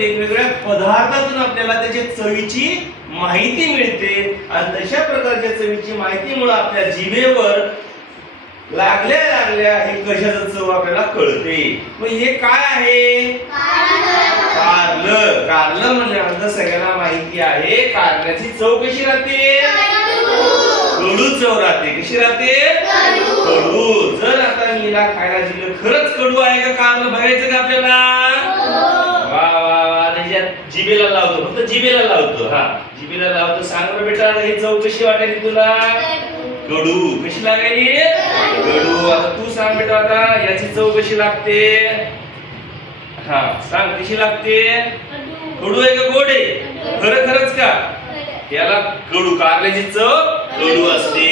वेगवेगळ्या पदार्थातून आपल्याला त्याच्या चवीची माहिती मिळते आणि तशा प्रकारच्या चवीची माहितीमुळे आपल्या जिभेवर लागल्या लागल्या हे कशाचं चव आपल्याला कळते. मग हे काय आहे? कारलं. कारलं म्हणजे सगळ्यांना माहिती आहे कारल्याची चव कशी राहते? कडू चव राहते. कशी राहते? कडू. जर आता मीला खायला दिलं खरंच कडू आहे का कारलं बघायचं का आपल्याला? वा वा वा. त्याच्यात जिभेला लावतो, फक्त जिभेला लावतो. हा जिभेला लावतो. सांग बरं बेटा ही चव कशी वाटेल तुला? कडू. कशी लागायली? कडू. आता तू सांग बेटा आता याची चव कशी लागते? हा सांग कशी लागते? कडू आहे का गोड आहे? खरं खरंच का? याला कडू. कारल्याची चव कडू असते.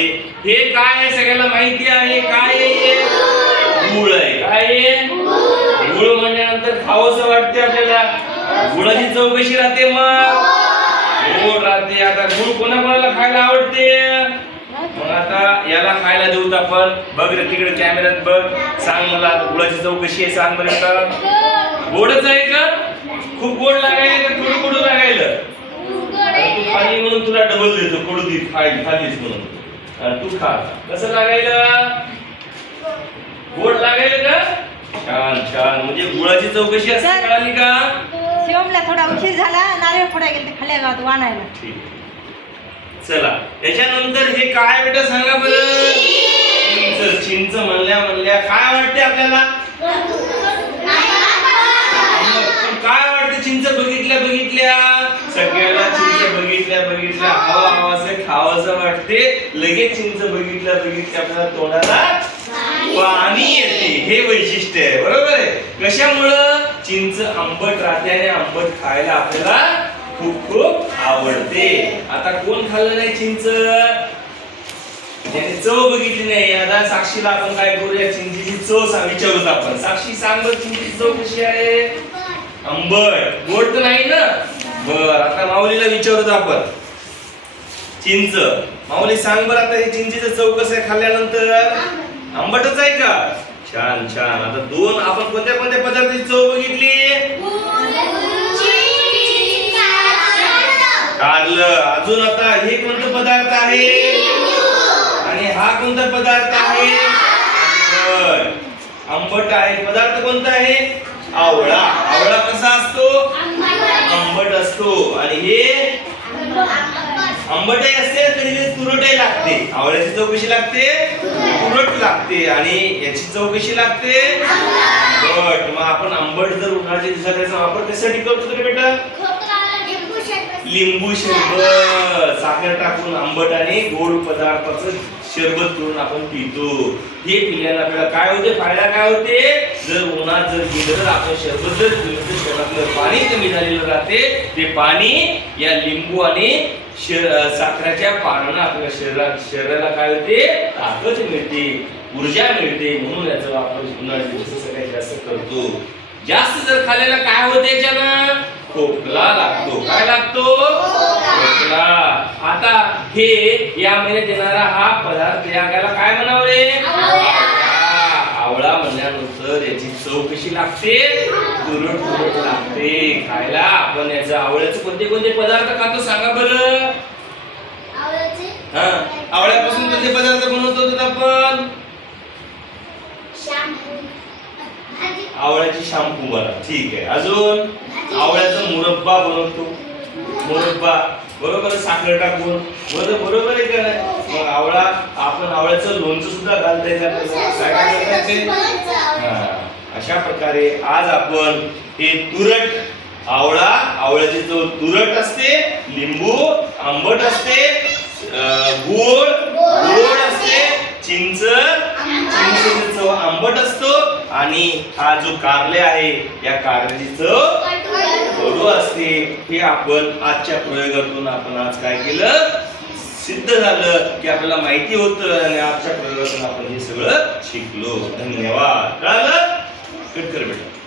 हे काय आहे सगळ्याला माहिती आहे? काय आहे? गुळ आहे. काय आहे? गुळ म्हणल्यानंतर खावंसं वाटते आपल्याला. गुळाची चव कशी राहते? मग गोड राहते. आता गुळ कोणाकोणाला खायला आवडते? मग आता याला खायला देऊत आपण. बघ रे तिकडे कॅमेऱ्यात बघ. सांग मला गुळाची चव कशी आहे? सांग बरं का. गोडच आहे का? खूप गोड लागायला का थोडं कडू लागायला? तू खाली म्हणून तुला डबल देतो. कडू दे खालीच म्हणून. तू खा. कसं लागायला? गोड लागायला का? छान छान. म्हणजे गुळाची चव कशी असते कळाली का? शिवमला थोडा उशीर झाला. नारळ फोडायला गेले खाल्या गावात वाणायला. ठीक आहे. चला त्याच्यानंतर हे काय बेटा सांगा बरं? चिंच. चिंच म्हणल्या काय वाटते आपल्याला? काय वाटते चिंच बघितल्या सगळ्याला चिंच बघितल्या हवाहवाचं खावंसं वाटते. लगेच चिंच बघितल्या आपल्याला तोंडाला पाणी येते. हे वैशिष्ट्य आहे. बरोबर आहे. कशामुळं? चिंच आंबट राहते आणि आंबट खायला आपल्याला खूप खूप आवडते. आता कोण खाल्लं नाही चिंच? ज्याने चव बघितली नाही. आता साक्षीला आपण काय करूया? चिंचेची चव विचारूत आपण. साक्षी सांग बरं चिंचेची चव कशी आहे? आंबट. गोड तर नाही ना? बर. आता माऊलीला विचारूत आपण. चिंच. माऊली सांग बरं आता हे चिंचेचं चव कसं आहे खाल्ल्यानंतर? आंबटच आहे का? छान छान. आता दोन आपण कोणत्या कोणत्या पदार्थाची चव बघितली? कारलं. अजून आता हे कोणतं पदार्थ आहे? आणि हा कोणता पदार्थ आहे? आंबट आहे. पदार्थ कोणता आहे? आवळा. आवळा कसा असतो? आंबट असतो. आणि हे आंबटही असते तरी तुरटही लागते. आवळ्याची चव कशी लागते? तुरट लागते. आणि याची चव कशी लागते? आंबट. मग आपण आंबट जर उन्हाळ्याच्या दिवसात त्याचा वापर कशासाठी करतो रे बेटा? लिंबू सरबत. साखर टाकून आंबट आणि गोड पदार्थाचं सरबत करून आपण पितो. हे पिल्याने आपल्याला काय होते? फायदा काय होते? जर उन्हात जर गेलं तर आपण सरबत जर पिलं तर शरीरातलं पाणी कमी झालेलं राहते. ते पाणी या लिंबू आणि साखरेच्या पाण्याने आपल्या शरीराला काय होते? ताकद मिळते, ऊर्जा मिळते. म्हणून याचा वापर उन्हाळ्याच्या दिवसात सगळ्यात जास्त करतो. जास्त जर खाल्ल्याला काय होते? याच्यानं खोकला लागतो. काय लागतो? खोकला. आता हे या महिन्यात येणारा हा पदार्थ याला काय म्हणावं रे? आवळा म्हणल्यानंतर याची चव कशी लागते? तुरट लागते खायला. आपण याचं आवळ्याचं कोणते कोणते पदार्थ खातो सांगा बरं? आवळ्यापासून कोणते पदार्थ बनवतो आपण? आवळ्याची शॅम्पू बना. ठीक आहे. अजून आवळ्याचा मुरब्बा बनवतो. मुरब्बा बरोबर साखर टाकून. बरोबर आहे का नाही? मग आवळा आपण आवळ्याचं लोणचं सुद्धा घालता येते. अशा प्रकारे आज आपण हे तुरट आवळा, आवळ्याची जो तुरट असते, लिंबू आंबट असते, गोड असते, चिंच चिंचेची चव आंबट असतो आणि हा जो कारले आहे या कारल्याची चव कडू असते. हे आपण आजच्या प्रयोगातून आपण आज काय केलं? सिद्ध झालं की आपल्याला माहिती होतं आणि आजच्या प्रयोगातून आपण हे सगळं शिकलो. धन्यवाद. कळालं? कट कर बेटा.